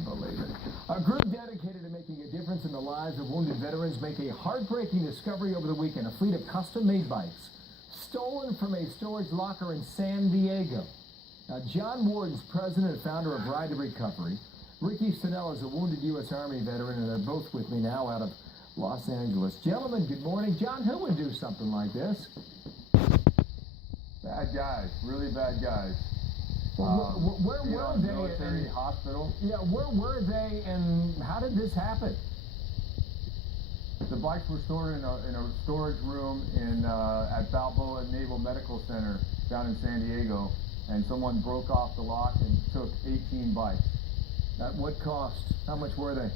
can't believe it. A group dedicated to making a difference in the lives of wounded veterans make a heartbreaking discovery over the weekend. A fleet of custom-made bikes stolen from a storage locker in San Diego. Now, John Warden's president and founder of Ride to Recovery. Ricky Stanell is a wounded U.S. Army veteran, and they're both with me now out of Los Angeles. Gentlemen, good morning. John, who would do something like this? Bad guys, really bad guys. Where were they? Military hospital. Yeah, where were they, and how did this happen? The bikes were stored in a storage room at Balboa Naval Medical Center down in San Diego, and someone broke off the lock and took 18 bikes. At what cost? How much were they?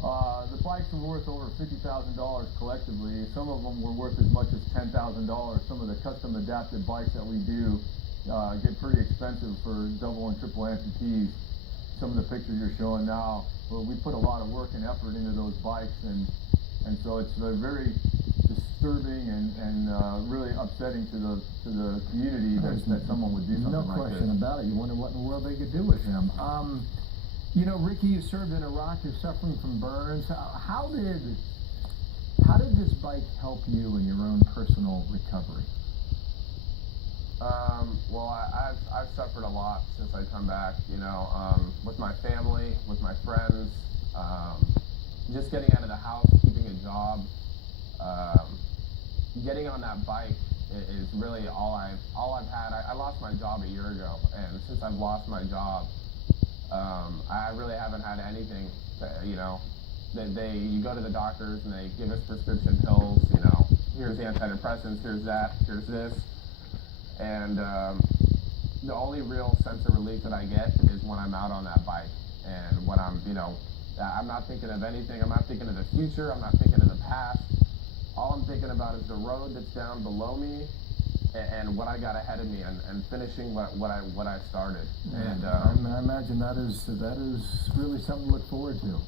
The bikes were worth over $50,000 collectively. Some of them were worth as much as $10,000. Some of the custom adapted bikes that we do get pretty expensive for double and triple amputees. Some of the pictures you're showing now, well, we put a lot of work and effort into those bikes, and so it's very disturbing and really upsetting to the community that someone would do something like this. No question about it. You wonder what in the world they could do with him. You know, Ricky, you served in Iraq. You're suffering from burns. How did this bike help you in your own personal recovery? Well, I've suffered a lot since I come back, you know, with my family, with my friends, just getting out of the house, keeping a job, getting on that bike is really all I've had. I lost my job a year ago, and since I've lost my job, I really haven't had anything, you know. You go to the doctors and they give us prescription pills, you know, here's the antidepressants, here's that, here's this. And the only real sense of relief that I get is when I'm out on that bike. And when I'm, you know, I'm not thinking of anything. I'm not thinking of the future. I'm not thinking of the past. All I'm thinking about is the road that's down below me and what I got ahead of me and finishing what I started. And I imagine that is really something to look forward to.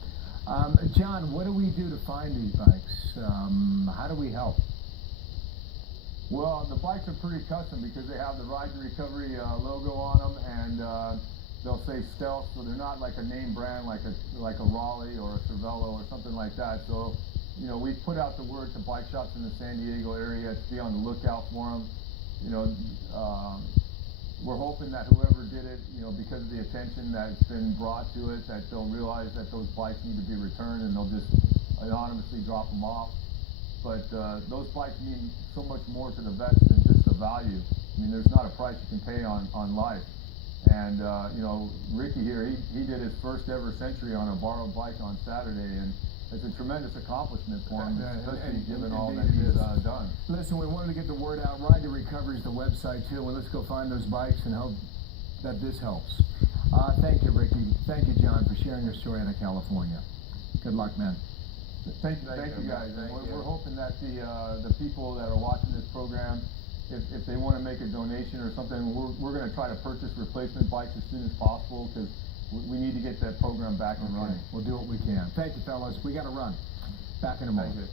John, what do we do to find these bikes? How do we help? Well, the bikes are pretty custom because they have the Ride to Recovery logo on them, and they'll say Stealth, so they're not like a name brand like a Raleigh or a Cervelo or something like that. So, you know, we've put out the word to bike shops in the San Diego area to be on the lookout for them. You know, we're hoping that whoever did it, you know, because of the attention that's been brought to it, that they'll realize that those bikes need to be returned and they'll just anonymously drop them off. But those bikes mean so much more to the vets than just the value. I mean, there's not a price you can pay on life. And, you know, Ricky here, he did his first ever century on a borrowed bike on Saturday, and it's a tremendous accomplishment for him, especially given all that he's done. Listen, we wanted to get the word out. Ride to Recovery is the website, too, and let's go find those bikes and hope that this helps. Thank you, Ricky. Thank you, John, for sharing your story out of California. Good luck, man. Thank you guys. We're hoping that the people that are watching this program, if they want to make a donation or something, we're going to try to purchase replacement bikes as soon as possible because we need to get that program back and running. We'll do what we can. Thank you, fellas. We got to run. Back in a moment.